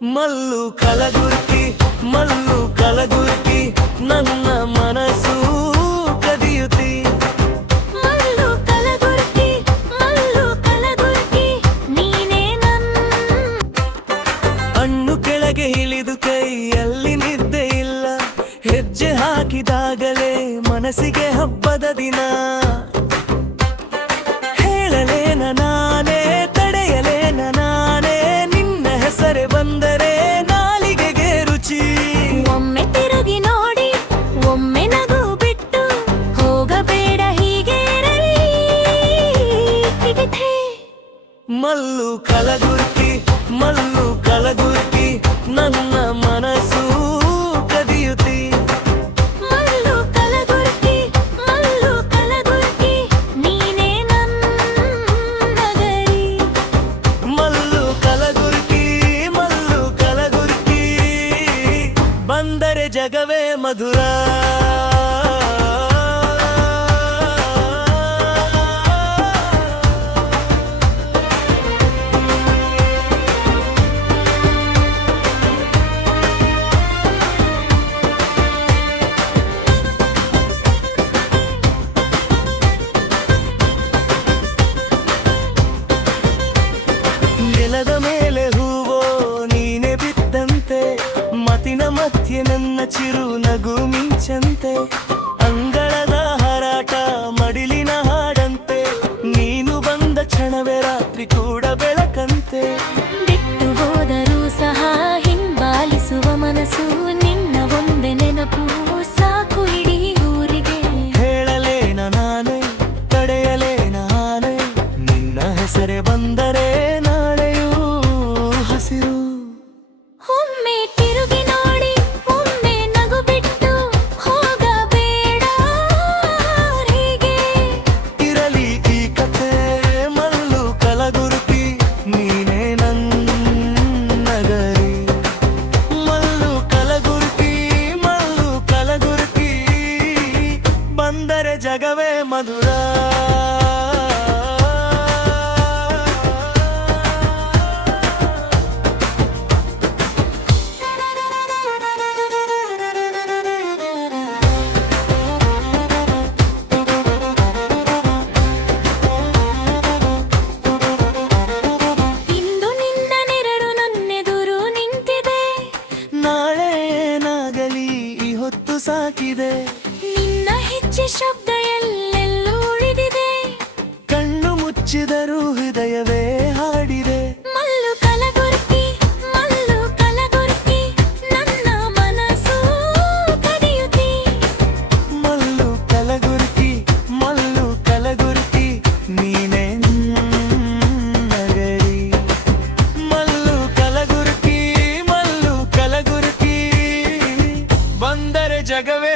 ಮಲ್ಲು ಕಲಗುರ್ಕಿ ಮಲ್ಲು ಕಲಗುರ್ಕಿ ನನ್ನ ಮನಸ್ಸು ಕದಿಯುತ್ತಿ. ಮಲ್ಲು ಕಲಗುರ್ಕಿ ನೀನೇ ಹಣ್ಣು ಕೆಳಗೆ ಇಳಿದು ಕೈಯಲ್ಲಿ ನಿದ್ದೆ ಇಲ್ಲ, ಹೆಜ್ಜೆ ಹಾಕಿದಾಗಲೇ ಮನಸ್ಸಿಗೆ ಹಬ್ಬದ ದಿನ. ಹೇಳಲೇನ ನಾನೇ, ತಡೆಯಲೇನ ನಾನೇ, ನಿನ್ನ ಹೆಸರೇ ಬಂದರೆ ನಾಲಿಗೆಗೆ ರುಚಿ. ಒಮ್ಮೆ ತಿರುಗಿ ನೋಡಿ, ಒಮ್ಮೆ ನಗು ಬಿಟ್ಟು ಹೋಗಬೇಡ ಹೀಗೆ ಮಲ್ಲು ಕಲಗುರ್ಕಿ ಮಲ್ಲು ಕಲಗುರ್ಕಿ ನನ್ನ ಮನಸ್ಸು ಕದಿಯುತ್ತಿ. ಮಲ್ಲು ಕಲಗುರ್ಕಿ ನೀನೇ ನಗರಿ. ಮಲ್ಲು ಕಲಗುರ್ಕಿ ಬಂದರೆ ಜಗವೇ ಮಧುರ. ನೆಲದ ಮೇಲೆ ಹೂವೋ ನೀನೆ ಬಿದ್ದಂತೆ, ಮತಿನ ಮಧ್ಯೆ ನನ್ನ ಚಿರು ನಗು ಮಿಂಚಂತೆ. ಅಂಗಳದ ಹಾರಾಟ ಮಡಿಲಿನ ಹಾಡಂತೆ, ನೀನು ಬಂದ ಕ್ಷಣವೇ ರಾತ್ರಿ ಕೂಡ ಬೆಳಕಂತೆ. ಬಿಟ್ಟು ಹೋದರೂ ಸಹ ಹಿಂಬಾಲಿಸುವ ಮನಸ್ಸು, ನಿನ್ನ ಒಂದೇ ನೆನಪು ಸಾಕು ಇಡೀ ಊರಿಗೆ. ಹೇಳಲೇನ ನಾನೇ, ತಡೆಯಲೇನ ಆನೆ, ನಿನ್ನ ಹೆಸರೇ ಬಂದರೆ ನಾಳೆಯೂ ಹಸಿರು. ಒಮ್ಮೆ ತಿರುಗಿ ನೋಡಿ, ಒಮ್ಮೆ ನಗು ಬಿಟ್ಟು ಹೋಗಬೇಡ ಹೀಗೆ ಇರಲಿ ಈ ಕಥೆ. ಮಲ್ಲು ಕಲಗುರ್ಕಿ ನೀನೇ ನನ್ನಗರಿ. ಮಲ್ಲು ಕಲಗುರ್ಕಿ ಬಂದರೆ ಜಗವೇ ಮಧುರ. ಇಂದು ನಿನ್ನ ನೆರಳು ನನ್ನೆದುರು ನಿಂತಿದೆ, ನಾಳೆ ಏನಾಗಲಿ ಈ ಹೊತ್ತು ಸಾಕಿದೆ. ನಿನ್ನ ಹೆಜ್ಜೆ ಶಬ್ದ ಎಲ್ಲೆಲ್ಲೂ ಉಳಿದಿದೆ, ಕಣ್ಣು ಮುಚ್ಚಿದರೂ ಹೃದಯವೇ ಹಾಡಿದೆ. ಮಲ್ಲು ಕಲಗುರ್ಕಿ ನನ್ನ ಮನಸ್ಸು ಕದಿಯುತ್ತಿ. ಮಲ್ಲು ಕಲಗುರ್ಕಿ ನೀನೇ ನಗರಿ. ಮಲ್ಲು ಕಲಗುರ್ಕಿ ಬಂದರೆ ಜಗವೇ